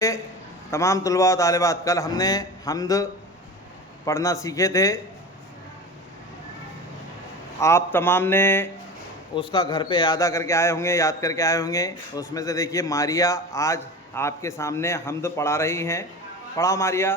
तमाम तुलबा व तालिबात, कल हमने हम्द पढ़ना सीखे थे। आप तमाम ने उसका घर पे याद करके आए होंगे। उसमें से देखिए मारिया आज आपके सामने हम्द पढ़ा रही हैं। पढ़ाओ मारिया।